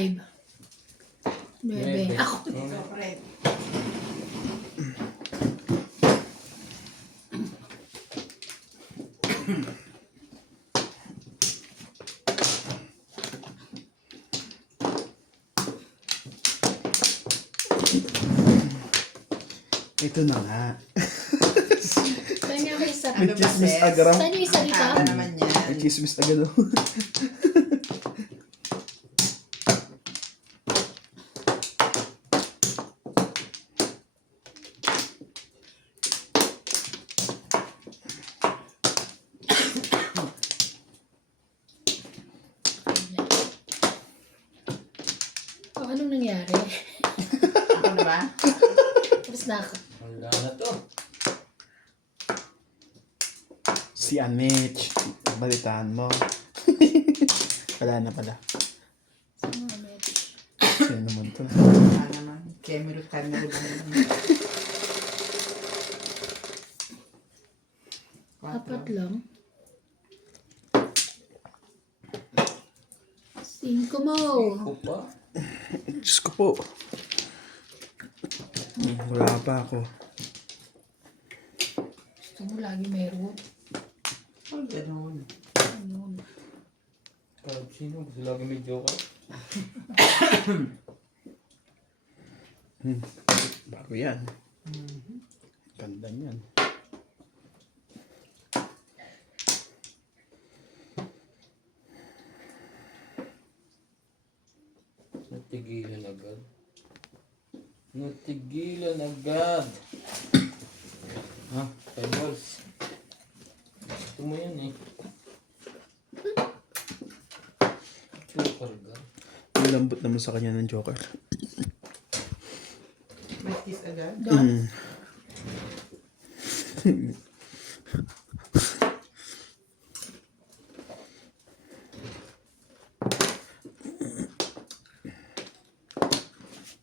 5. 9. Ako. Correct. Ito na nga. Saan nga may isa? May Ano ba, chismis sis? agad. Saan yung isa dito? Ata naman yan. May chismis agad. Oh, anong nangyari? Ako na ba? Tapos na ako. Wala na to. Si Anich. Balitaan mo. Wala na pala. Saan nga may Sino naman to? Wala naman. Camera lang naman. apat lang? 5 mo. Ako pa. Diyos ko po. Wala pa ako. Gusto mo lagi meron. Oh, ganun. Ayun. Kahit sino gusto lagi may joker. Bago yan. Ganda niyan. Natigilan agad. Natigilan agad. Ha? 5 balls. Gusto mo yan eh. Joker ga. Ang lambot naman sa kanya ng Joker. May kiss agad. Done.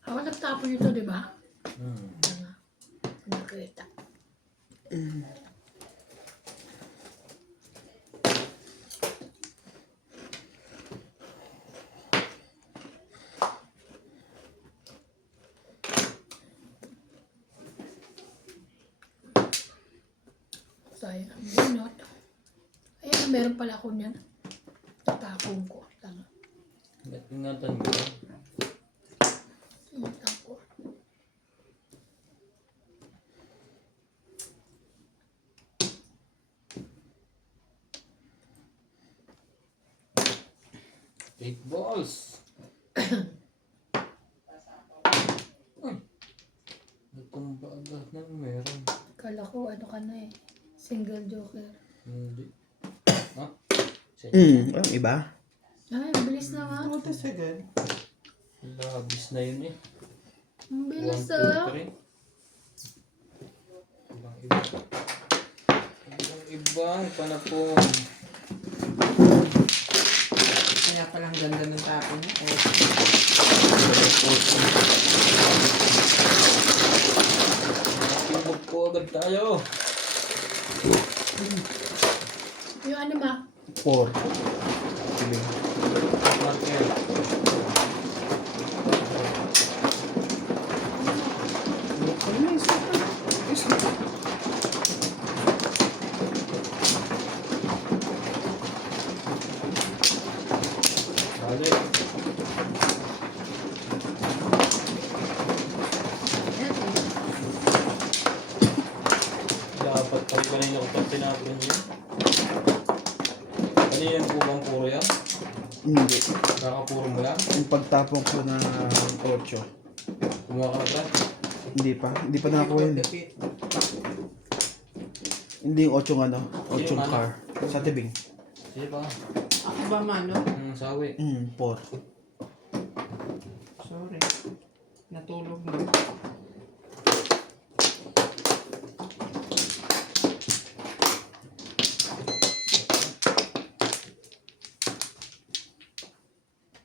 Ako nagtapon nito, di ba? Tama. Nakita. Sayang ang bunot. Ayan, meron pala ako niyan. Tatapon ko. Tama. Ingatan mo. Ingatan ko. Eight balls. Uy. Natumba agad ng meron. Kala ko ano ka na eh. Single joker. Hindi. Ha? Sa Ang iba? Ay, ang bilis na nga. Ano tas agad? labis na yun eh. Ang 1, bilis 2, ah. 3. Ibang iba. Ibang iba. Panapon. Kaya palang ganda ng tapo niya. Nakimog po agad tayo. Yung ano ma? 4. Marker. Balik. Ayan. Dapat pag kanina ko pag tinapon niya. Ano yan po bang puro yan? Hindi. Nakapuro mo lang? Yung pagtapong ko na 8. Kumuha ka na ba? Hindi pa. Hindi pa nakakuha yun. Hindi yung 8 ano. 8 Yung ano? car. Sa tibing. Sige pa. Ako ba mano? Sawi. 4. Sorry. Natulog na.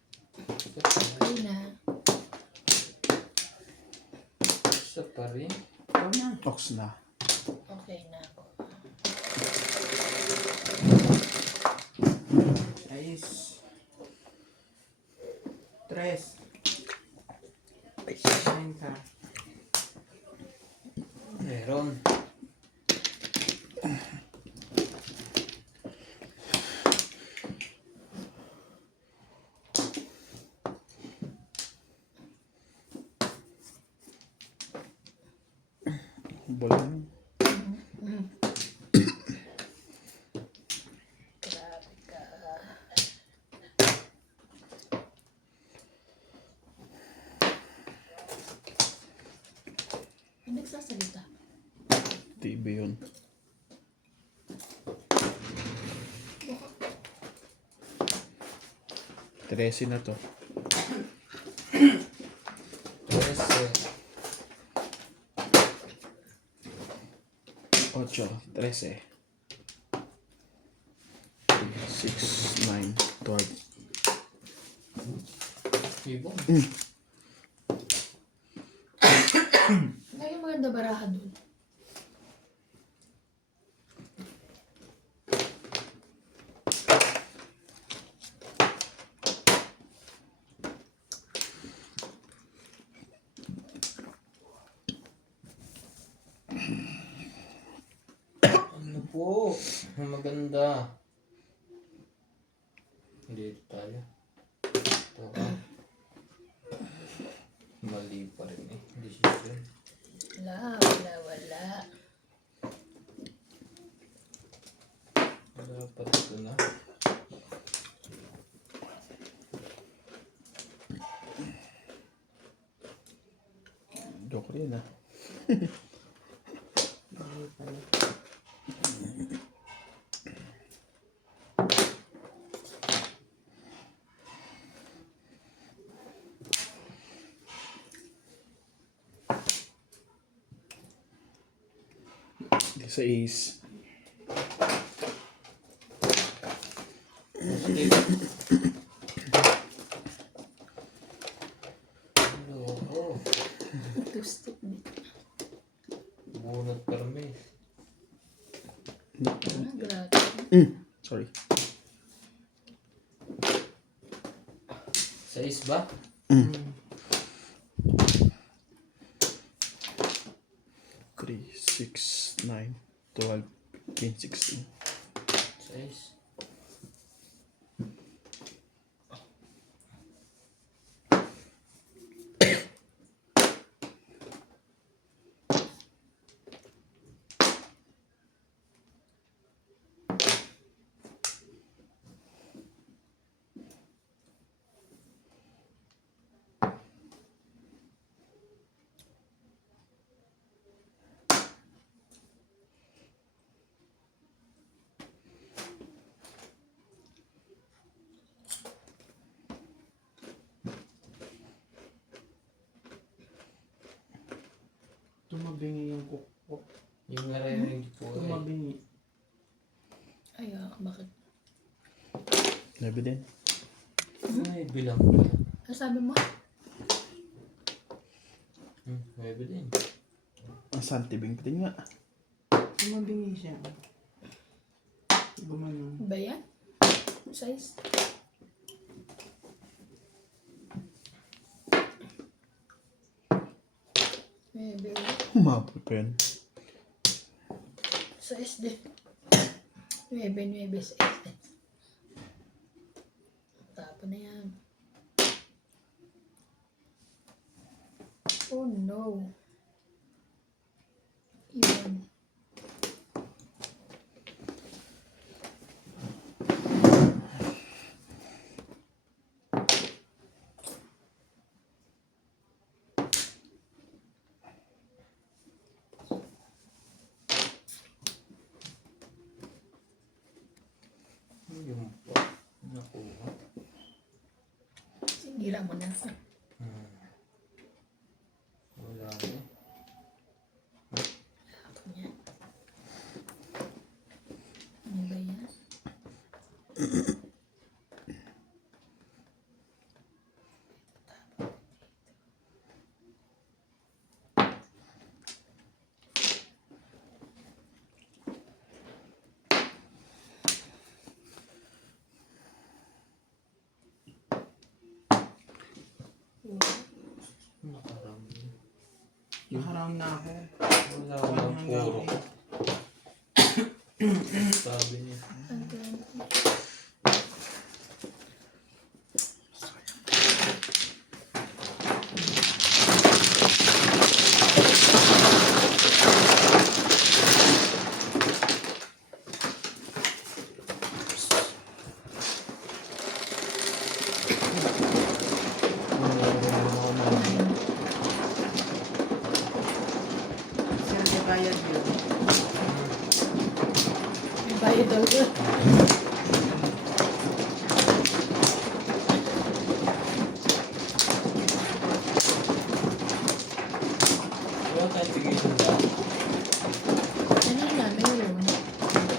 Okay na. Isa pa rin. Ikaw na. Ox na. Okay na ako. Ayos. Try Tres. Nine ka. Meron. Bola na. Grabe ka. May nagsasalita. TV yun. Tresi na to. 8, 13. 6, 9, 12. Ibon. Ngayon maganda baraha dun. Ano po? Maganda. Dito tayo. Ito ka. Mali pa rin eh. Decision. Wala. Dapat ito na. Joke rin ah. Mali pala. Di sa ace. Loko. Twisted bit. Bunot permis. Grabe. Sorry. 6 ba? 3, 6, 9, 12, 15, 16. 6. Tumabingi yung kukok. Yung narinig ko eh. Tumabingi. Ay, bakit? 9 din. Ay, bilang pala. Ano sabi mo? 9 din. Ang santibing din nga. Tumabingi siya. Gumanon. Ba yan? Size? Maybe. Humabol pa yun. Size din. Maybe size din. Tapo na yan. Oh no. Yun. Yung pa. Nakuha. Sinira mo na. Wala na. Tapo niya. Ano ba yan? Nakarami. Nakaround na ako. Wala ko ng puro. Sabi niya. Saan may bayad yun? May bayad daw yun. Wala tayong tigil ba? Kanina, meron. Wala.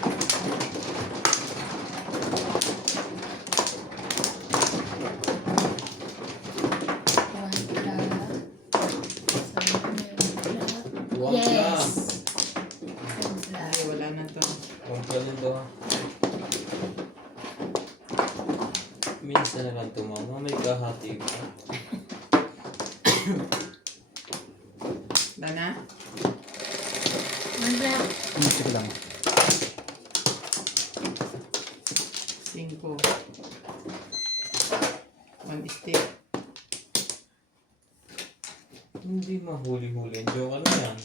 Sana meron. Huwag Yes! ka. Ay, wala na to. Huwag ka lang daw. Minsan na lang ito, mama. May kahati ka. Wala na? Wala. Music lang. 5. 1 stick. Hindi mahuli-huli. Joke lang yan.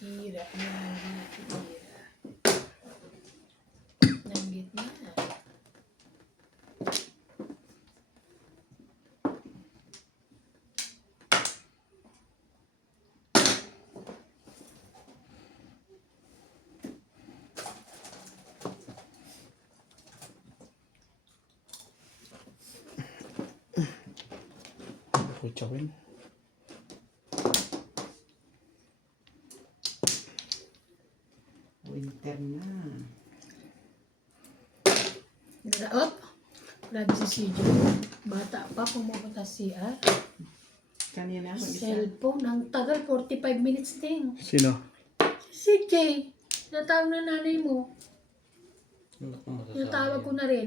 Hira. Ng gitna. Kutsawin. Winter na. Graot. Grabe si CJ. Bata pa, pumupunta sa CR. Kanina ako isa. Cellphone. Ang tagal, 45 minutes din. Sino? Si CJ. Natawag na nanay mo. Ano ko masasabi? Natawag ko na rin.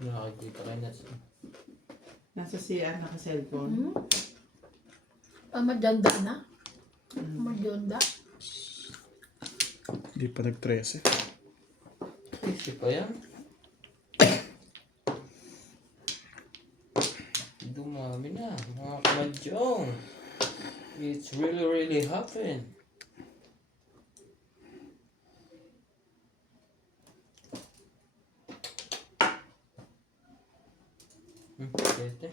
Nakakita ka niya. Nasa CR naka-cellphone. Hmm? Pamadanda na. Pamadanda. Hindi pa nag-13. Kasi pa yan. Dumami na, mga kamadjong. It's really happened. Pwede.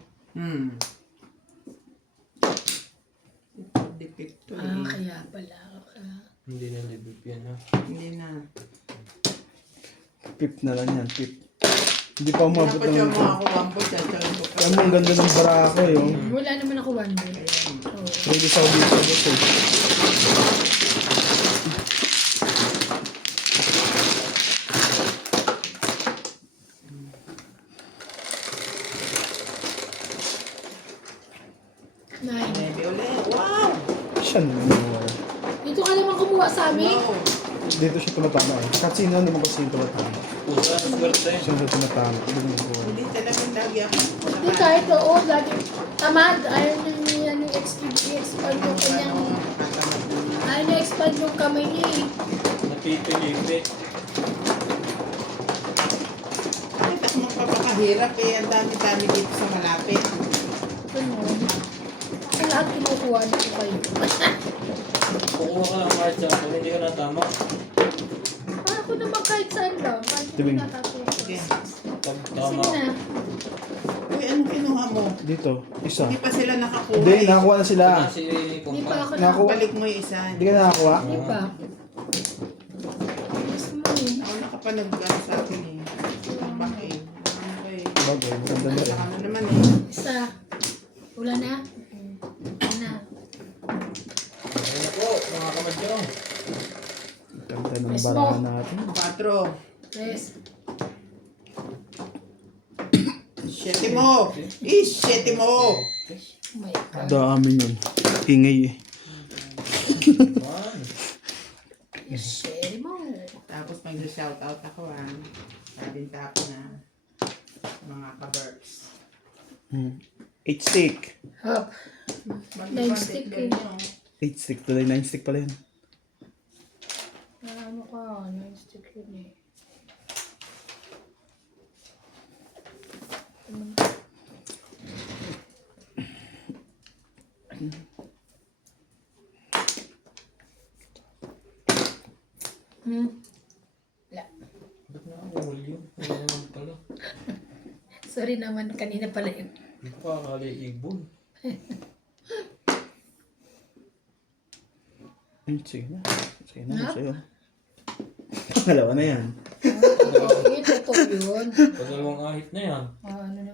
Dipit to Kaya pala. Hindi na libip yan ha. Hindi na. Pip na lang yan, pip. Hindi pa umabot Dapat yung ng... mga kuwambo, tsatsarin ko pa. Ano, ang ganda ng bara ko yung... Wala naman ako one day. Oh. Ready sa audio sa boss eh. Nine. Maybe ulit. Wow! Siya naman. Dito ka naman kumuha sa amin. Wow! Dito siya tumatama eh. Kahit sino naman kasi yung tumatama. Pusa na swerte. Siya na tumatama. Doon ko. Hindi talagang lagi ako. Hindi kahit oo, lagi tamad. Ayaw niya yung expand yung kanyang... Ayaw niya expand yung kamay niya eh. Napipilipit. Bakit ako magpapakahirap eh. Ang dami-dami dito sa malapit. Ganun. Sa lahat kinukuha na ko kayo. Kukuha ka lang kahit sa kung hindi ka natama. Ako naman kahit saan lang. Kahit hindi Tibing. natapos. Okay. Pag Sige tama. na. Uy, anong kinuha mo? Dito, isa. Hindi pa sila nakakuha. Hindi, eh. nakakuha na sila. Si Hindi pa ako Naku- Balik mo yung isa. Hindi ka nakakuha? Hindi pa. Gusto mo eh. Ako nakapanaggan sa akin eh. Ang back eh. Ano ba eh? Bagay, maganda na rin. Ano naman eh. Isa. Wala na? Wala na. Ayun na po, mga kamadyong. Ganda ng Yes, barahan mo. natin. 4. Yes. 7 mo. 7 mo. Oh my God. Dami yun. Ingay eh. Man. Share mo. Tapos mag-shoutout ako ah. Sabing tapo na. Mga ka-burps. 8 stick. Hop. Nine stick eh. 8 stick tuloy. 9 stick pala yun. Ano ka? Nice stick yun eh. Wala. Ba't na ako yun? Wala naman pala. Sorry naman, kanina pala yun. Hindi ko kakali ibon. Sige na. Sige na. Huh? Sa'yo. Pangalawa na yan. Okay, totoo yun. Pagalawang ahit na yan. Ano na?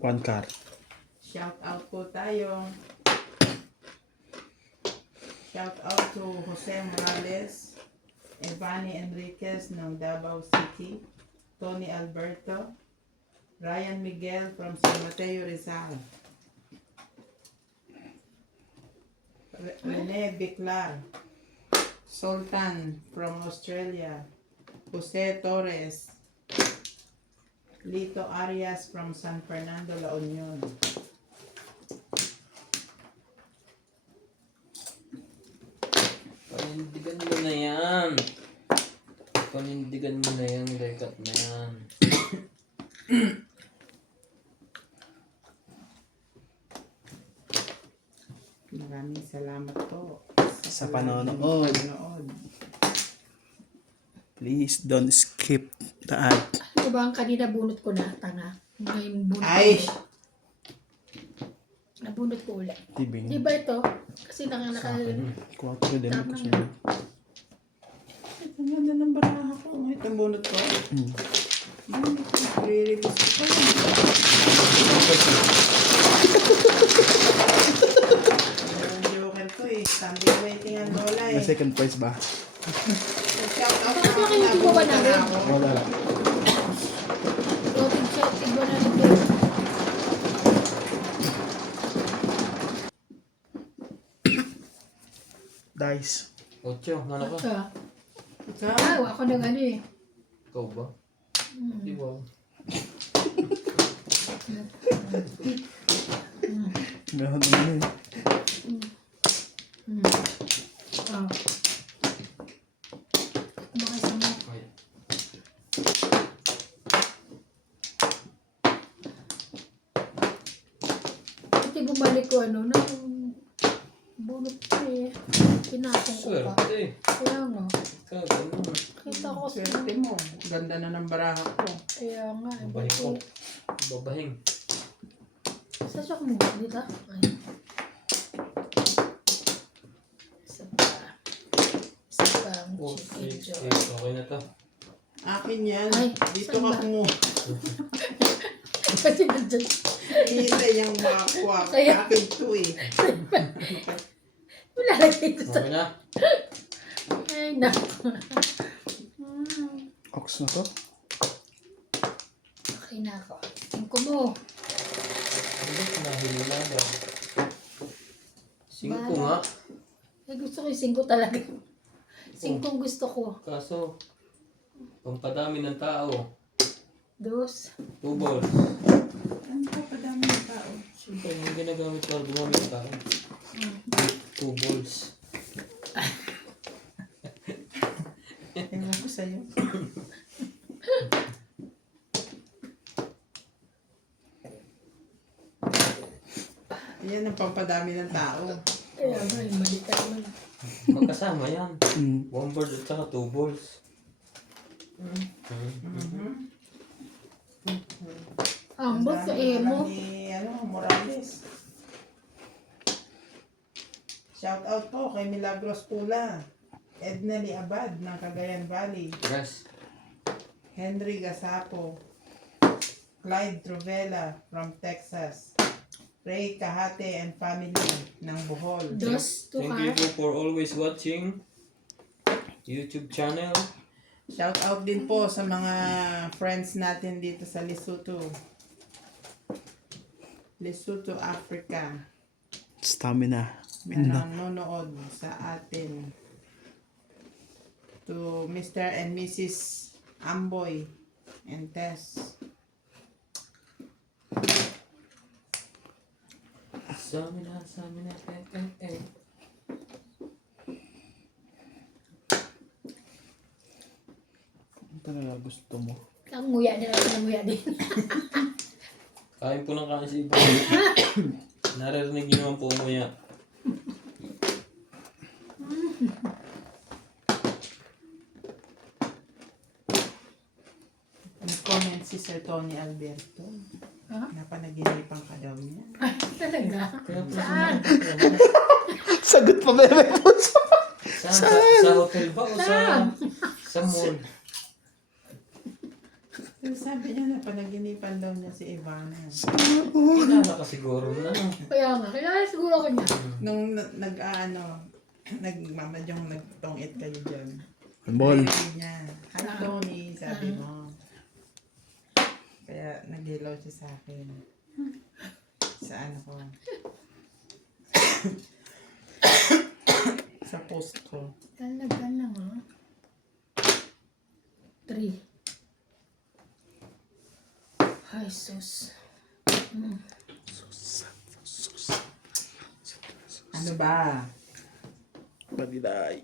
One car. Shoutout po tayo. Shoutout to Jose Morales, Evani Enriquez ng Davao City, Tony Alberto, Ryan Miguel from San Mateo Rizal, Rene Biclar, Sultan from Australia, Jose Torres, Lito Arias from San Fernando, La Union. Panindigan mo na yan. Panindigan mo na yan, rekat na yan. Maraming salamat po Sa panonood. Please don't skip the ad. Ito ba ang kanina bunot ko na? Tanga. Ngayon bunot Ay! ko. Nabunot ko ulit. Tibing. Di ba ito? Kasi naka... 4 din. Tama Kasi na. Ang ganda ng baraha ko. Itong bunot ko. Re-release ko pa. Ang joker ko eh. Standing waiting ang lola eh. na second prize ba? Shout out Bakit yung kinukuha namin? Wala. Floating shot. Tigwa na rin. Dice. Ocho, ano ka? Aka. Ikaw? Ah, ako ng ano eh. Ikaw ba? Di ba? Meron naman yun. Oh. Kumakisa mo. Ay. Buti bumalik ko ano, nang bunot ko eh. Pinatong ko pa. Swerte. Kaya nga. Ikaw, ganun. Kita ko sa... Swerte mo. Ganda na ng baraha ko. Kaya nga. Babahing ko. Babahing. Sasyak mo ba dito? Ay. Isa pa. Isa pa ang 4, chicken 6, joy. 8. Okay na to. Akin yan. Ay, Dito saan ka ba? mo. Kasi nandyan. Kita yung makakuha. Kaya- Akin to eh. Wala lang dito sa... Okay na? Ay, naku. Ox na to. Okay na ako. Tingko mo. Hindi, nahili na daw. 5 nga. Ay, gusto ko yung 5 talaga. 5 gusto ko. Kaso, pampadami ng tao. 2. 2 balls. Ano pa pa dami ng tao? Siyempre, yung ginagamit para gumamit ng tao. 2 balls. Tingnan ko sa'yo. Yan ang pampadami ng tao. Kaya nga, yung mali naman. Magkasama yan. Mm. 1 bird at saka 2 balls. Mhm. Ambot sa emo. Ni, Morales. Shout out po kay Milagros Pula. Edna Liabad ng Cagayan Valley. Yes. Henry Gasapo. Clyde Trovela from Texas. Ray Kahate and family ng Bohol. Dos to Thank you for always watching YouTube channel. Shout out din po sa mga friends natin dito sa Lesotho. Lesotho, Africa. Stamina. Na nanonood sa atin. To Mr. and Mrs. Amboy and Tess. Samina, eh. Ano talaga gusto mo? Ang nguya din ako ng nguya din. Kain po ng kain si Ibo. Naririnig niyo naman po umuya. Nag-comment si Sir Tony Alberto. Ha? Napanaginipan ka daw niya. Talaga? Kaya po Saan? Sagot pa ba may puso? Sa hotel ba o sa mall? Pero sabi niya napanaginipan daw niya si Ivana. Kilala ka siguro na. Kaya nga, kaya siguro ko niya. Nung nagmamadyong nagtongit kayo dyan. Ball. Sabi niya, hi Tony, sabi mo. Kaya nag-hello siya sa akin. Sa ano ko. Sa post ko. Talaga lang ha. 3. Ay, sus. Ano ba? Badiday.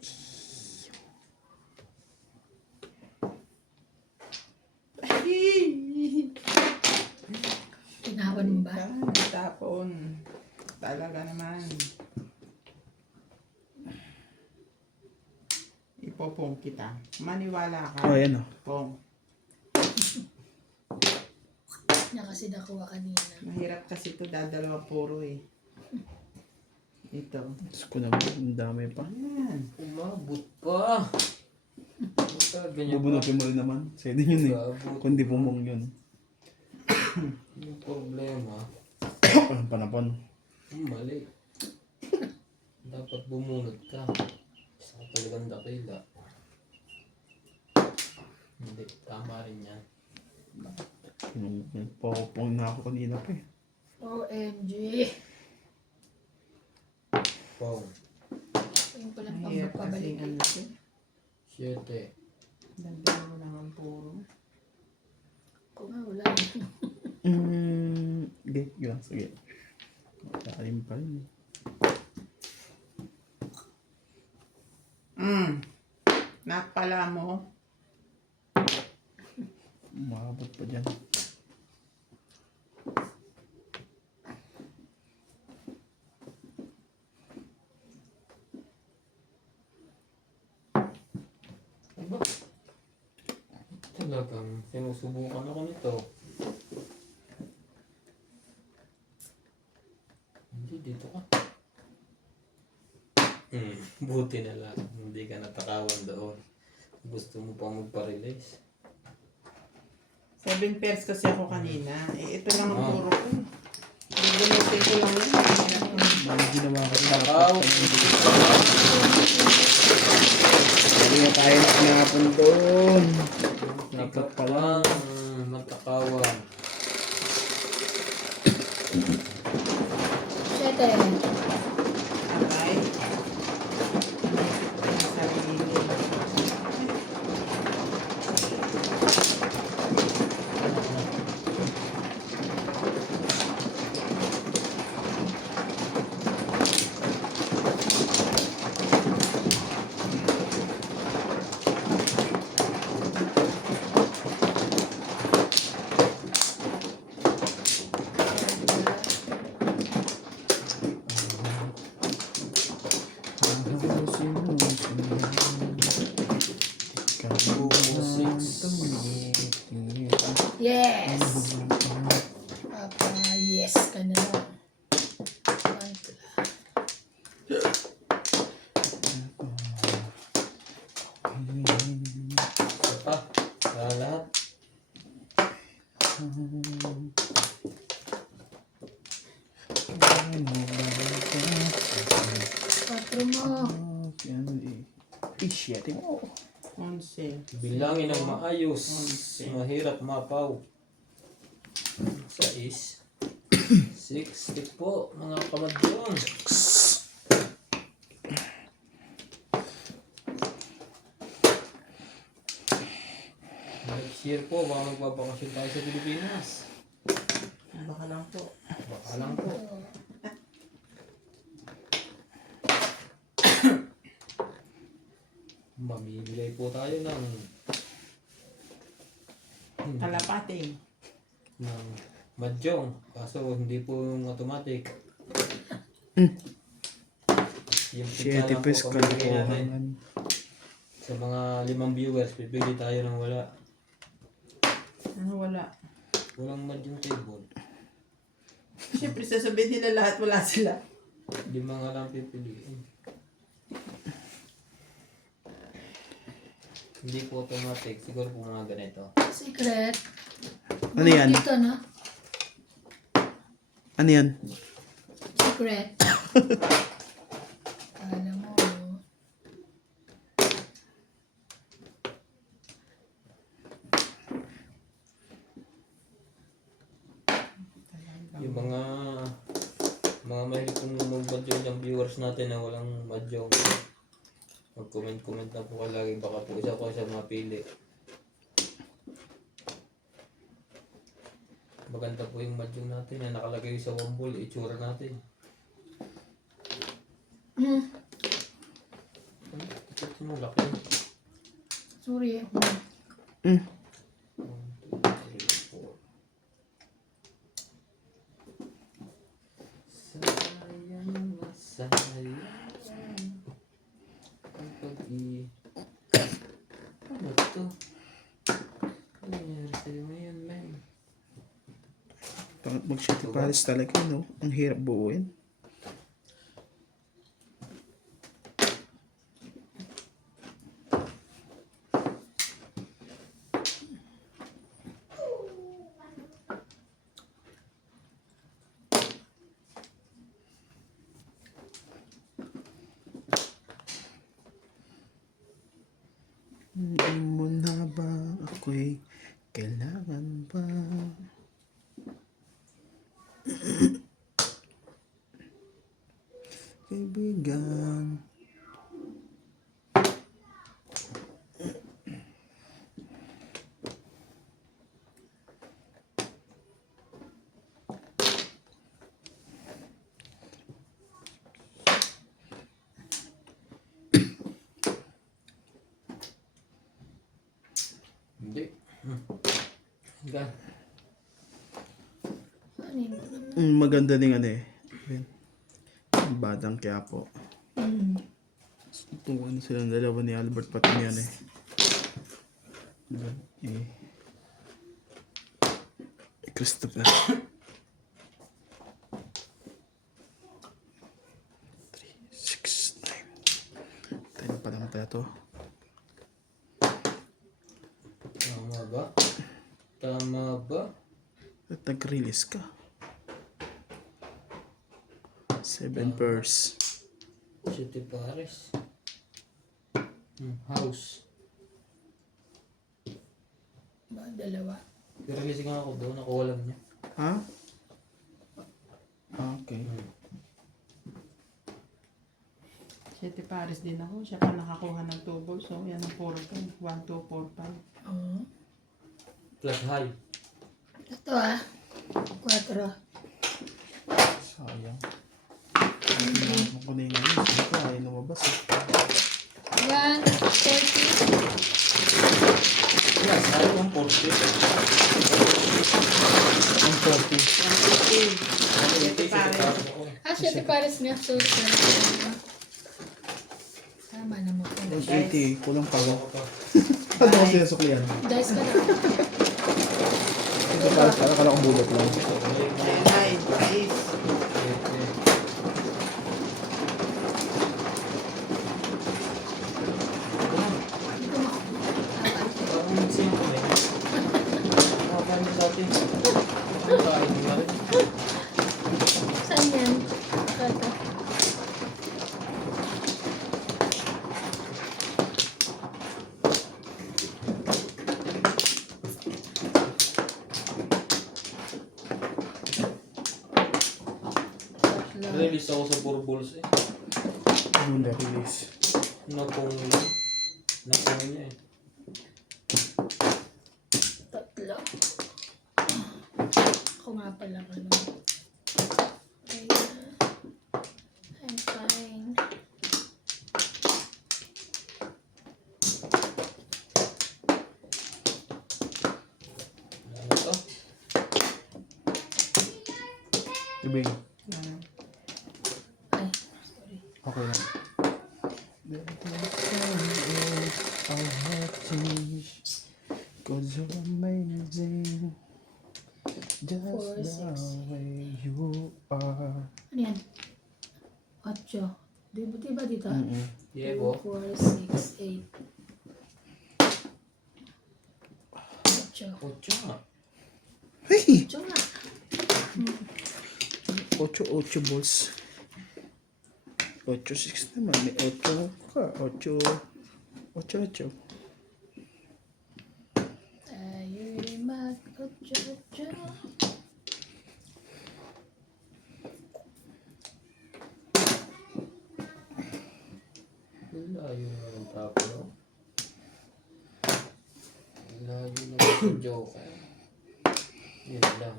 Tinawan mo ba? Tapon. Talaga naman. Ipopong kita. Maniwala ka. Oh, yan o. Pong. Niya kasi nakuha kanina. Mahirap kasi ito dadalawang puro eh. Ito. Gusto ko naman. Ang dami pa. Ayan. Umabot pa. Ganyan pa. Bubunutin mo rin naman. Sa'yo din yun eh. Umabot. Kundi pumong yun. Yung problema. Walang panapon. Mali. Dapat bumunod ka. Sa talagang dakila. Hindi, tama rin yan. Nagpapapong na ako kanina pa eh. OMG. Pong. Yung palang Mahirap kasi pagpapabalik. ano ito. 7. Dandang mo naman puro. Kung nga wala. Okay, yun. Sige. Matalim pa rin eh. Napala mo. Umabot pa dyan. Aba? Talagang sinusubukan ako nito. Hindi, dito ka. Buti na lang. Hindi ka natakawan doon. Gusto mo pa magpa-release. 7 pairs kasi ako kanina. Eh, ito lang ang Ah. puro ko. Ginutin ko lang yun. Mahirap yun. Mga ginawa ko. Takaw! Hindi na tayo nakapon doon. Dapat Ikaw pala. matakawan. 7. Aray. Ang sarili. Isa pa. Sa lahat. Patro mo. Shit mo. 11. Bilangin ng maayos. Mahirap mapaw. 6. 60 po mga kamadyon. Next year po, baka magbabakasyon tayo sa Pilipinas. Baka lang po. Baka lang po. Mamimigay po tayo ng Kalapating. ng madyong. Kaso hindi po yung automatic. Yung pizza lang po, Pes, pamimigay natin. kalokohan. Sa mga 5 viewers, pipili tayo ng wala. Ano wala? Walang madyong table. Siyempre sasabihin nila lahat wala sila. 5 nga lang pipiliin. Hindi po automatic. Siguro po mga ganito. Secret. Ano yan? Dito, no? Ano yan? Secret. Alam mo. Yung mga mahilig kong mag-madyong yung viewers natin na walang madyong. Mag-comment na po kayo lagi. Baka po isa ko sa mapili. Maganda po yung madyong natin na nakalagay sa wambol. Itsura natin. Ito mo laki. Sorry. 1, 2, 3, 4. Sayang na sayang. Ano to? Ano nangyari sa'yo ngayon, man? Pag mag-shitty pares talaga, no? Ang hirap buuin. Hindi mo na ba ako'y kailangan ba? Kaibigan. Hindi. Gan. Ano yun? Maganda din ano eh. Yun. Badang Quiapo. Tungan silang dalawa ni Albert pati ni ano eh. Eh. Christopher. 3, 6, 9. Tayo pa lang pala to. Tama ba? Tama ba? At nag-release ka. 7 purse. City Paris. House. Ba, dalawa. Release nga ako doon. Nakuha lang niya. Ha? Ah, okay. Siete Paris din ako. Siya pa nakakuha ng tubo. So yan ang 4 to. 1, 2, 4, 5. Oo. Plus high. Ito 4. Sayang. Ano ko na yung ano? Ito ay lumabas eh. 140. Plus high. 140. Ang 40. Siete Paris. Siya pares nga. So, tama naman ko. Ang 80. Kulang pa ako. Ano ko sinasuklihan? Dice ka na. Ito para akala kong bulot lang. 9, 6. 4 balls eh. Yung release. Napong niya eh. Tatlo. Ako nga pala ano. Okay. I'm fine. Ano to? Ibig. Yan. Ay, sorry. Okay lang. Our heart change, 'cause you're amazing. Just 4, 6. the way you are. Ano yan? 8. Diba dito? Diego. 2, 4, 6, 8. 8. Ocho nga. Hey! 8 nga. 8 balls. 8-6 naman. May 8 ka. 8. Tayo'y mag-8. Layo na yung tapo no? Layo na yung joke. Yun lang.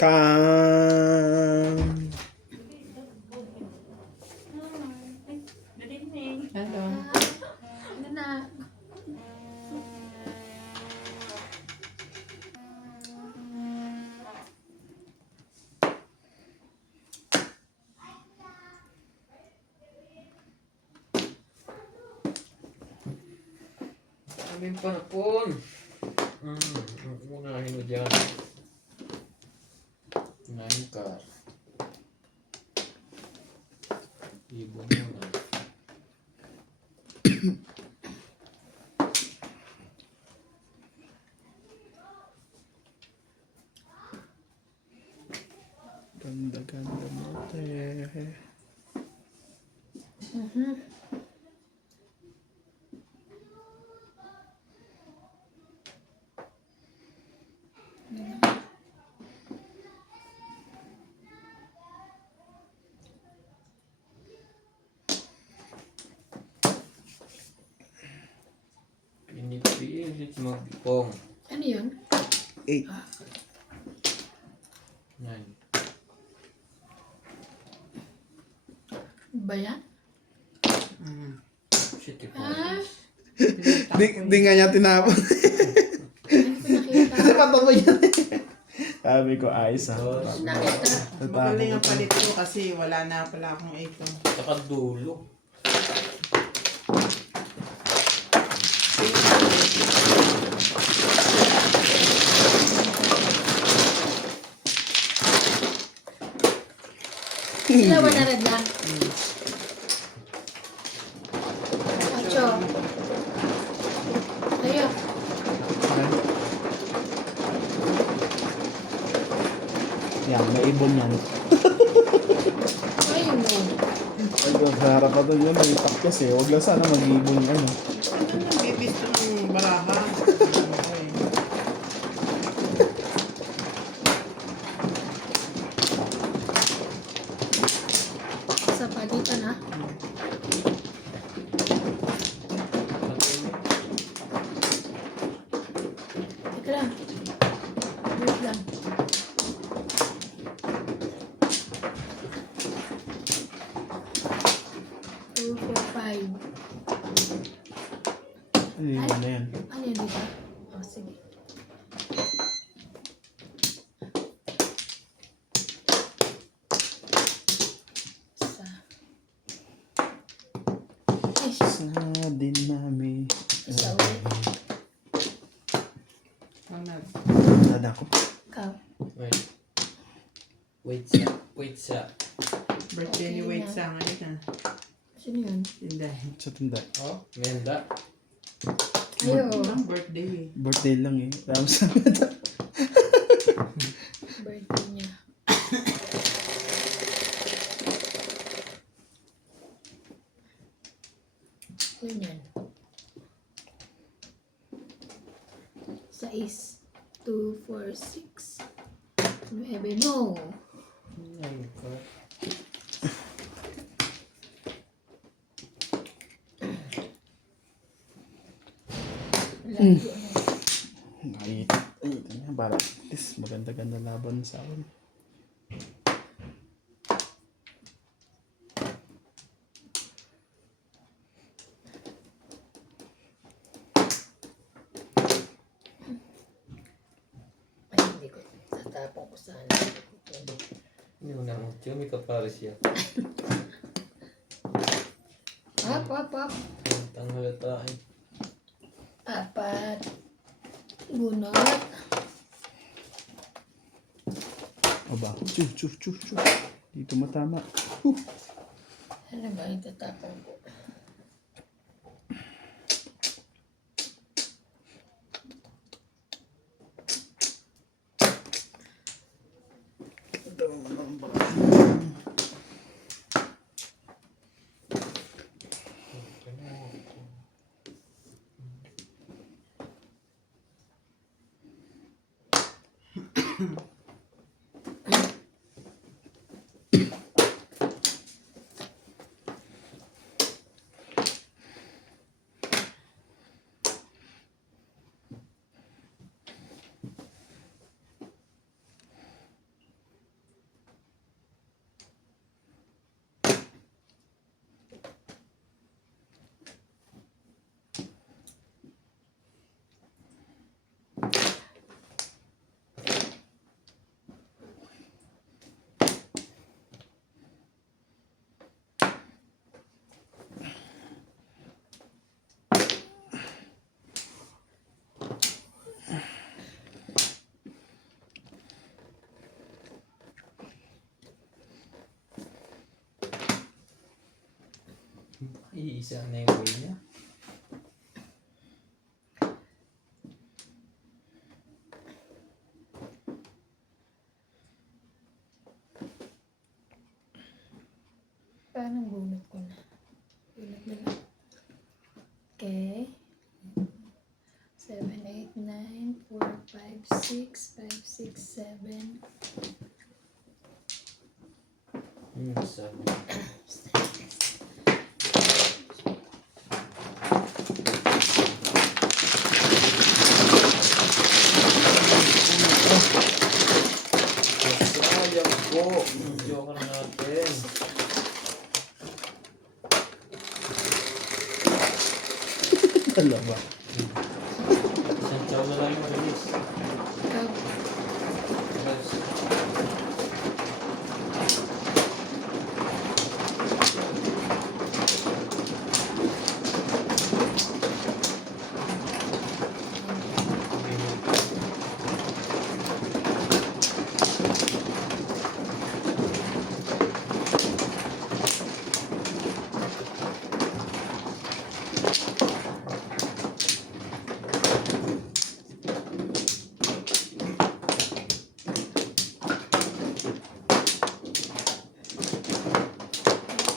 Come. Hello. Ano na? Aming panapon. Unahin mo dyan. Unahin ka. Ibon mo na. Ganda mo, te. Pinipilit mag-ipong. Ano yun? 8. 9. Ba yan? Shit, ipong. Di nga niya tinapon. Ano ko nakita? Kasi pataboy yan. Sabi ko, ayos ha. Nakita. Magaling ang palit ko kasi wala na pala akong 8. Saka dulo. Sila 100 lang. 8. Tayo. Yan, may ibon yan. Ayun mo. Ay, sa harapan doon yan, may itak kasi. Huwag lang sana mag-ibon yan. Ano nang bibisto ng baraha? Sa pagitan ha. Teka lang. Wait lang. Two, 4, 5. Ano yun na yan? Ano yun dito? Oh, sige. Isa. Ay, Sa dinami. isa ulit. Ang nag... Nada ko. Ikaw. Wait sa. Birthday ni Okay Wait na. sa ngayon ha. Sino yun? Hindi. Sa tanda. Oh, menda. Ayo. Ang birthday eh. Birthday lang eh. Tapos Birthday niya. Yun yan. 6, 2, 4, 6. 9. Sabi mo. Ay, ko. Lagi Ay, para at least maganda-ganda laban sa akin. Ay, hindi ko. Tatapon ko sana. Hindi mo naman. Chumi ka pares siya. Up. Tanghalataan. 4. Bunot. Aba, chuf. Dito matama. Ano ba yung tatapon ko? Iisa na yung way niya. Paano bunot ko na? Bunot na lang. Okay. 7, 8, 9, 4, 5, 6, 5, 6, 7. Sabi. Sayang po. Joker natin. Dalawa. Isang chow na lang yung release. Ikaw. Yes.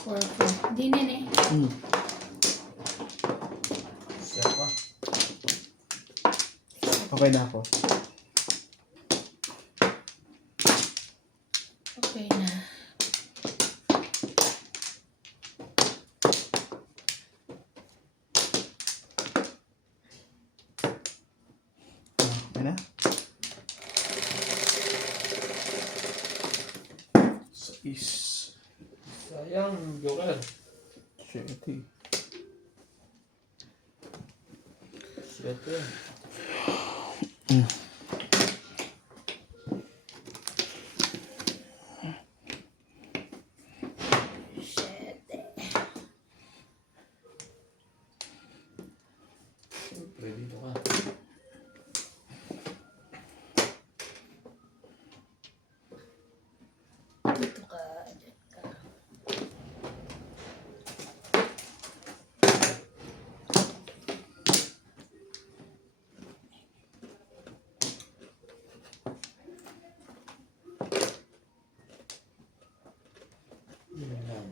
Four. Di nene. Siya pa. Okay na ako. Okay na. Okay na? Sais. Sayang, Joker. Siyete. Siyete. Shit. Siyempre, dito ka. Dito ka. Diyan ka. Yun lang.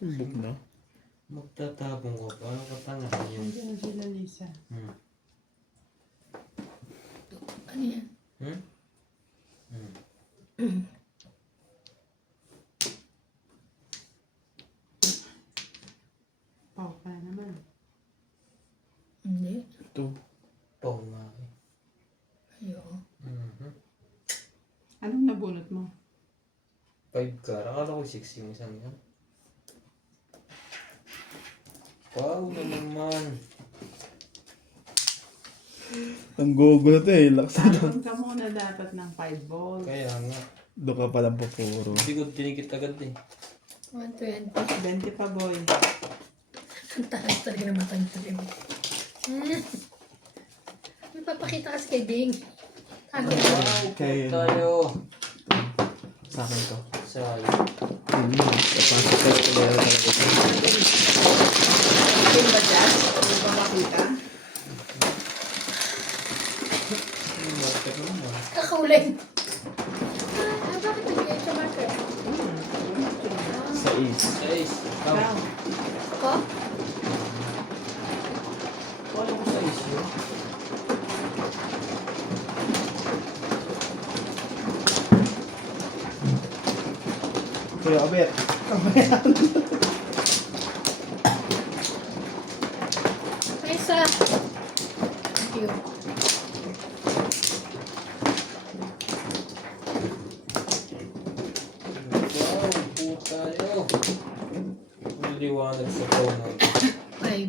Tumbog na. Magtatapong ka pa. Ano ka tanga yung... Nandiyan na sila, Lisa. Hmm. Ano yan? Hmm? Hmm. Pao ka naman. Hindi. Ito. Pao nga eh. Ayoko. Mhm. Anong nabunot mo? 5 car. Akala ko 6 yung isang yan. Wow na naman. Ang gogo na to eh. Laksa doon. Talon ka muna dapat ng 5 balls. Kaya nga. Doon ka palang pupuro. Hindi ko tinikit agad eh. 120. 20 pa, boy. Ang taas talaga ng matang trip. May papakita kasi kay Bing. Ano? Okay. Tayo. Sa akin to. Sayo. Pasok ka. Kaya talaga ito. Okay ba dyan? Hindi ba makita? Kakaulin. Bakit nag-iit siya marker? Sa is. 6. Ikaw. Ko? Wala ko 6 yun. Kuya Abet. Ay, isa. Thank you. Wow, po tayo. Ang liwanag sa tono. Ay,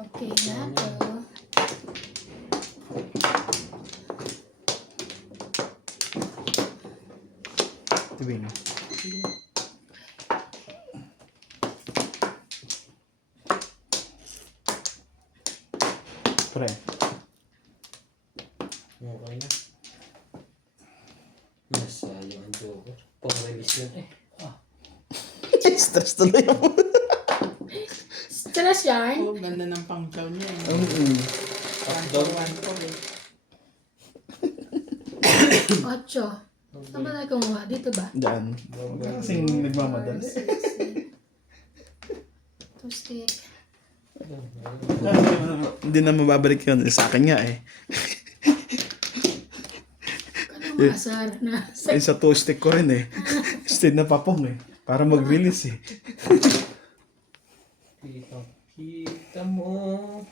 okay na to. Tibing. Pre. Okay na. Nasayang ang joker. Pang-release yun eh. Stress tuloy ako. Stress yan. Oh, ganda ng pang-chow niya. Up down. 1 po eh. 8. Saan ba tayo kumuha? Dito ba? Daan. Kasing nagmamadali. Two stick. Hindi na mababalik yun. Sa akin nga eh. Anong asar na? Yung sa toe stick ko rin eh. Instead na papong eh. Para mag-release eh. Kita mo.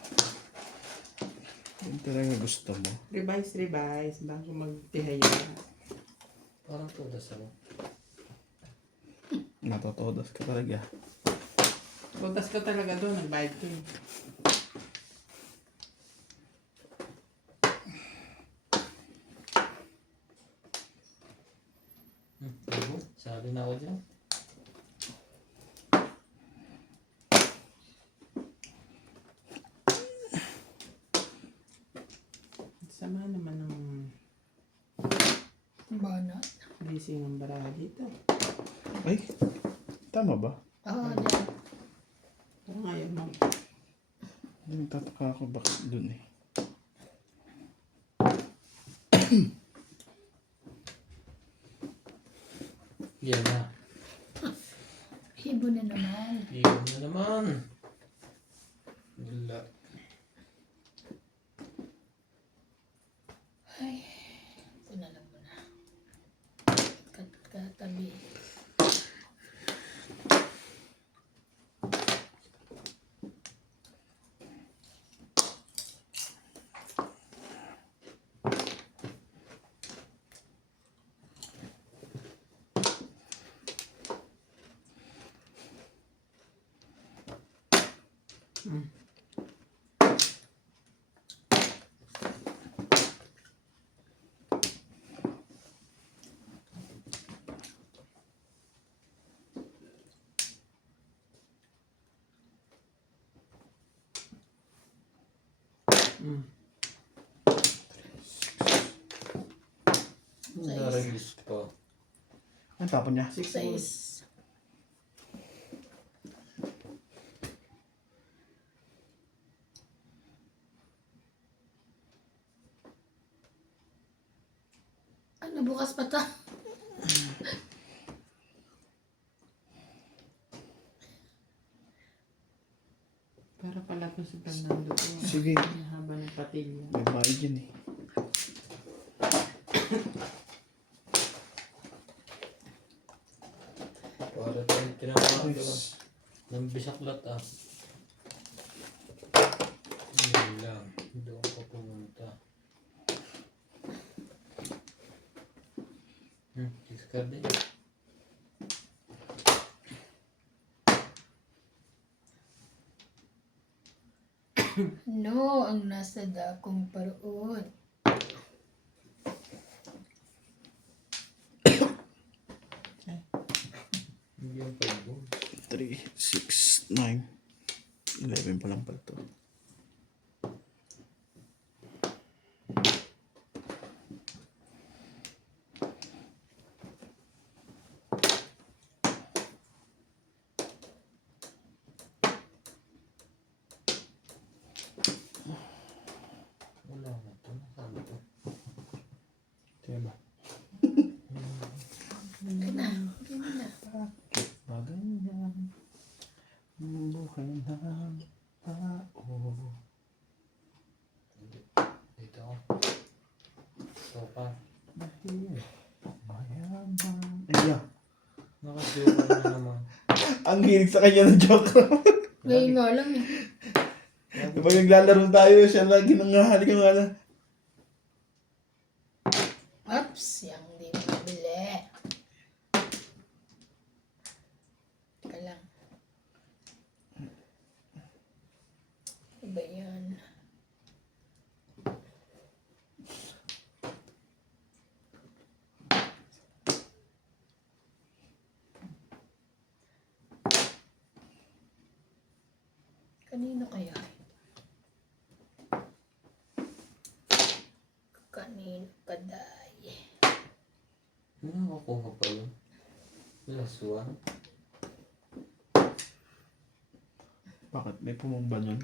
Yung talaga gusto mo. Revise bago magtihaya. Parang tudas ako. Matotodas ka talaga. Butas ka talaga doon, nagbayad ko eh. Sabi na ako dyan. Sama naman ng Banat. gising ng baraha dito. Ay, tama ba? Oo, dyan. Parang ayaw mo. Nagtataka ako bakit dun eh. Yan na. Hibo na naman. Iyon na naman. Wala. Ay, ito na lang muna. Katabi. Naragis pa. Ang tapon niya? 6 balls. 6. bukas pa ta. Para pala to si Fernando to. Sige. Ang haba ng patilya. May bayad yun eh. Para tayong tinawag ng bisaklat ah. Yun lang. Doon ka pumunta. Discard eh. No, ang nasa dakong paroon. Hindi yung 5 balls. 3, 6, 9. 11 pa lang pala to. Wala na to. Nasaan to? Diba? Okay na. Okay na. Maganyan. Buhay ng tao. Dito ako. Sopa. Dahil mayaman. Iya. Nakasuka na naman. Ang hilig sa kanya ng joke. Ngayon nga lang eh. Diba naglalaro tayo, siya lagi nanghahalik ang ala. Oops, yung di mabili. Teka lang. Iba yan. Kanino kaya? Kanino kaday? Nakakuha pa yun. Last one. Bakit? May pumumba nun?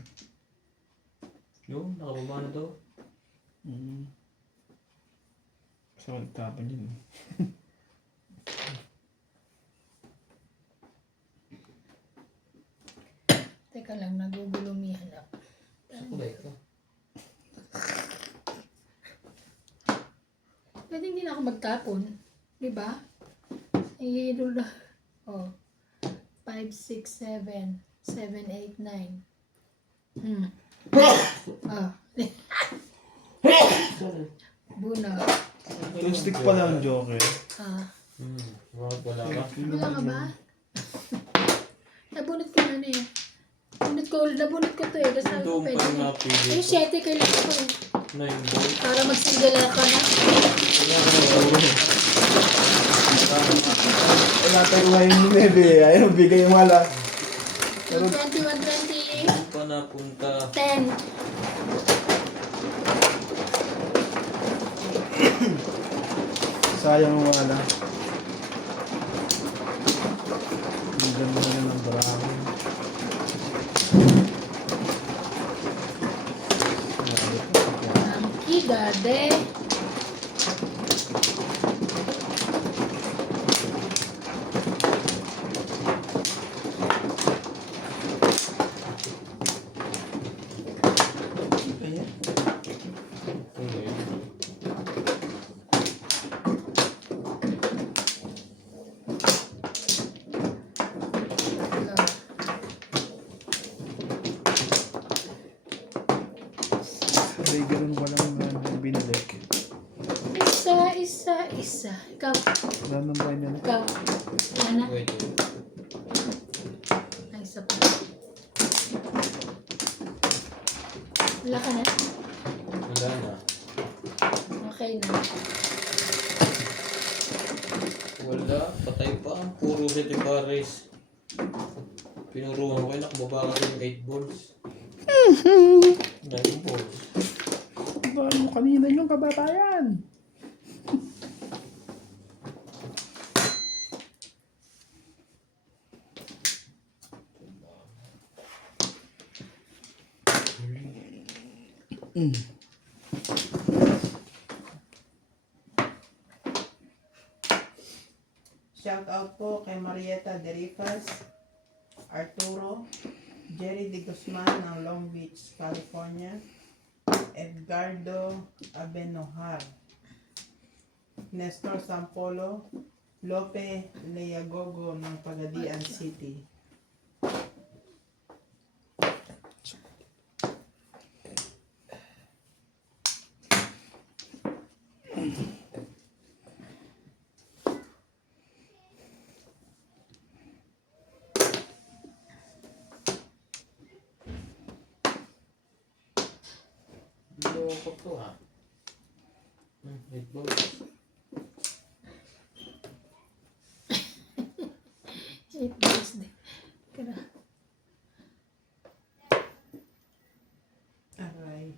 Yung nakababa na daw. Sa nagtapan yun eh. Teka lang, nagugulumihan ako. Sakulay ka. Pwede hindi na ako magtapon. Di ba? Ihilo na. Oh. 5, 6, 7. 7, 8, 9. Ah. Buna. Two stick pa lang, Joker. Ah. Bakit wala ka? Wala ka ba? Nabunot ko na eh. Nabunot ko to eh. Tapos sabi ko Doon pwede pa na. napili Ay, ko. 7 kailangan ko eh. 9 balls. Para magsindala ka na. Wala tayo ngayon ni Nebe. Ayaw, bigay yung wala. 120, 120. Doon pa napunta. 10. Sayang yung wala. Ang ganda na ng bravo. Monkey daddy. Kaya? Sabay ganun walang binalik. Isa. Ikaw. Wala nang bahay nila. Ikaw. Yan na. Wait. Ay, isa pa. Wala ka na? Wala na. Okay na. Wala. Patay pa. Puro si Tipares. Pinuruhan ko kayo. Nakababa ka ng 8 balls. 9 balls. Ba mo kanina yung kababayan? Shout out po kay Marieta Derifas, Arturo, Jerry De Guzman ng Long Beach, California, Edgardo Abenojar, Nestor Sampolo, Lope Leagogo ng Pagadian City. Loko to ah. Wait, boss. Shit, birthday. Kaya. Aray.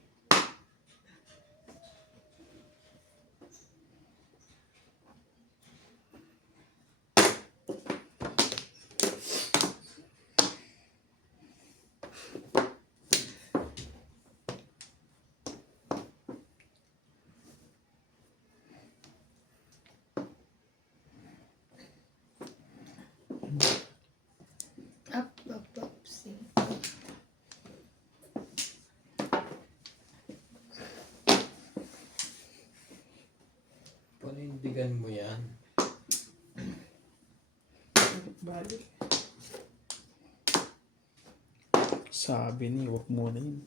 Up, see. Panindigan mo yan. Balik. Sabi ni, huwag muna yun.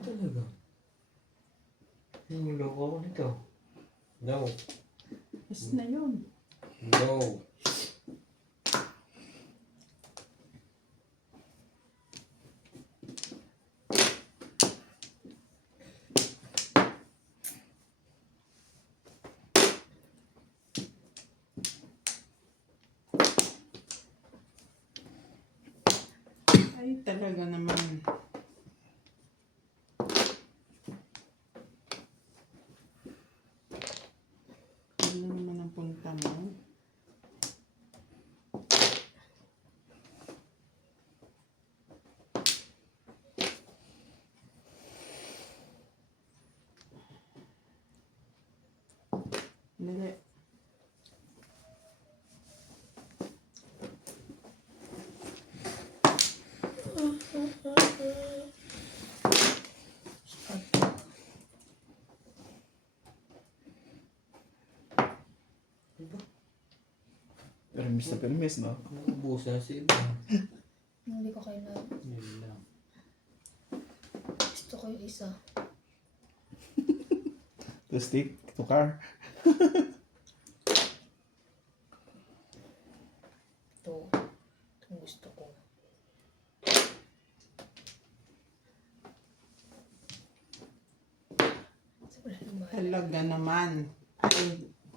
Talaga. Niloko ako nito. No. Yes na yun. No. Ay, talaga naman. Ano naman ang punta mo? Dali. Permis na permis, no? Naubusan na si iba. Hindi ko kailangan. Yun lang. Gusto ko yung isa. To stick to car. Ito. Itong gusto ko. Wala naman. Talaga naman. Ay,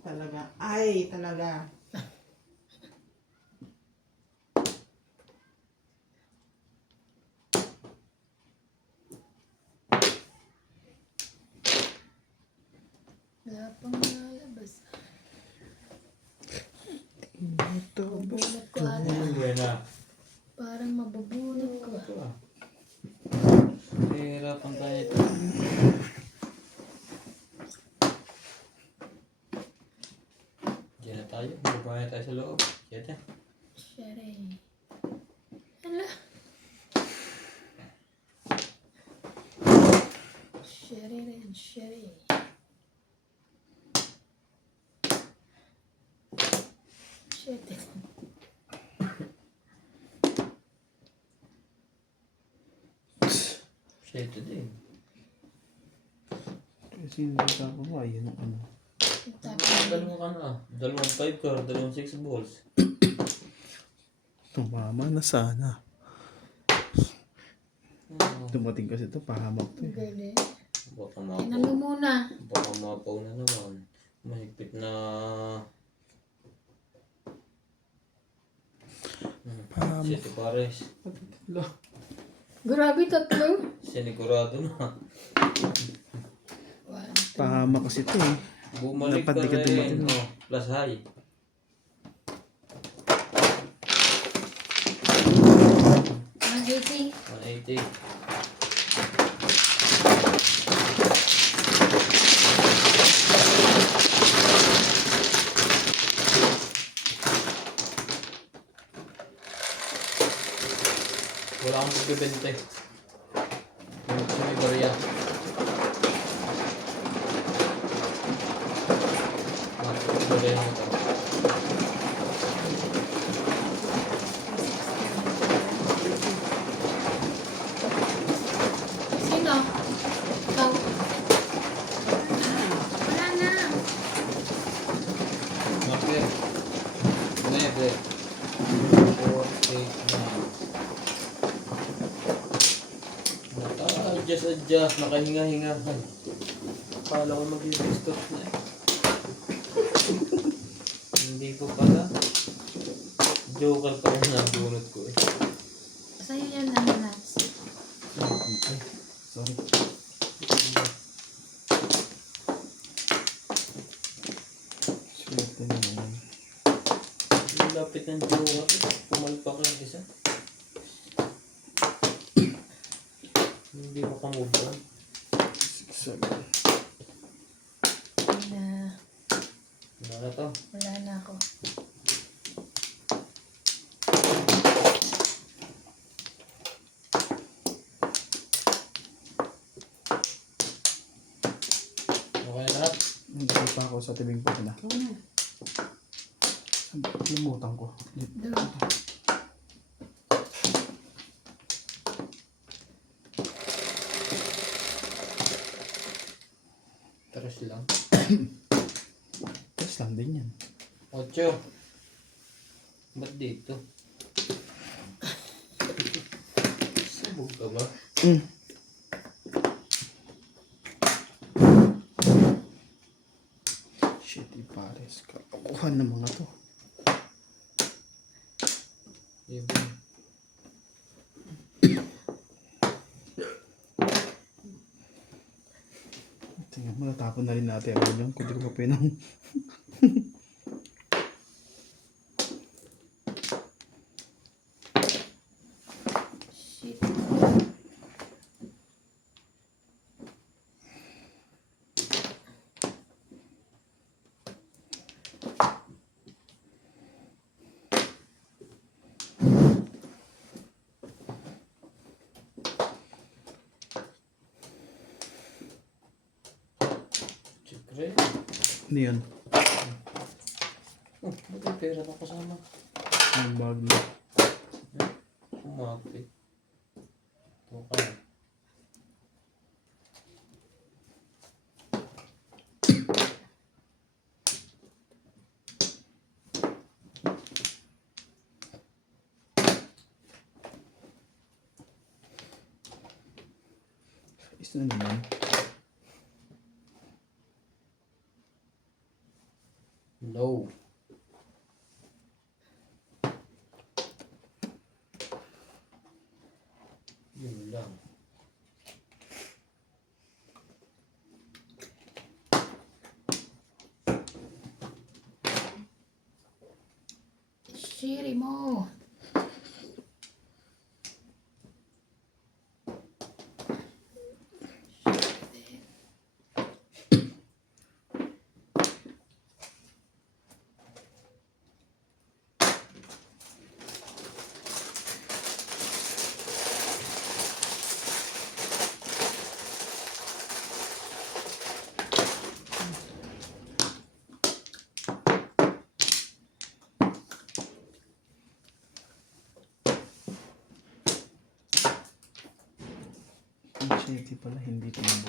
talaga. Ay, talaga. Wala pang lalabas. Ito, Mabubunot ko ata. Ano ba na? Parang mabubunot ko. Ito ah. Hirapan tayo ito. Diyan na tayo. Bubaya tayo sa loob. Diyan na. Sherry. Hala. Sherry rin, sherry. Shit. Siya ito din. kasi hindi ka ako, ayun ang ano. Yung tapos. Dalawang ka na. Dalawang 5 car, dalawang 6 balls. Tumama na sana. Oh, Dumating kasi ito, pahamak to eh. Galing. baka Tingnan mapaw. mo muna. Baka mapaw na naman. Mahigpit na... Siete pares. Tatlo. Grabe, tatlo. Sinigurado na. One. Pahamak kasi ito eh. Bumalik Dapat ka di ka rin. dumating. Oh, plus high. 180. 180. Wala akong pagbibente. Sa may barya. Barya mo ito. Sino? Ikaw? Wala na. Marker. 9. 4, 8, 9. Adjust. Nakahinga-hinga. Akala ko mag-i-restart na. Hindi ko pala. Joker pa yung nabunot ko eh. Sa'yo yan naman, Nats. Ay, sorry. Swerte na yan. Ang lapit ng Joker. Pumalpak lang isa. Hindi ko ka-move on. 6, 7. Wala na to. Wala na ako. Okay na lahat. Hindi pa ako sa tibing po na. Limutan ko. Doon. Tres lang. Test lang din yan. 8. Ba't dito? Sabog ka ba? Shit, ipares. Kakuhan ng mga to. Iba. Tingnan mo, natapon na rin natin. Ano yun? Kung di ko pa pinang... Shit. Secret. Ano yun? Oh, ba't may pera pa kasama? Ang bag na. Kumapit. Ito ka. Isa na naman. No. Yun lang. Shiri mo. Ang shitty pala, hindi tumbo.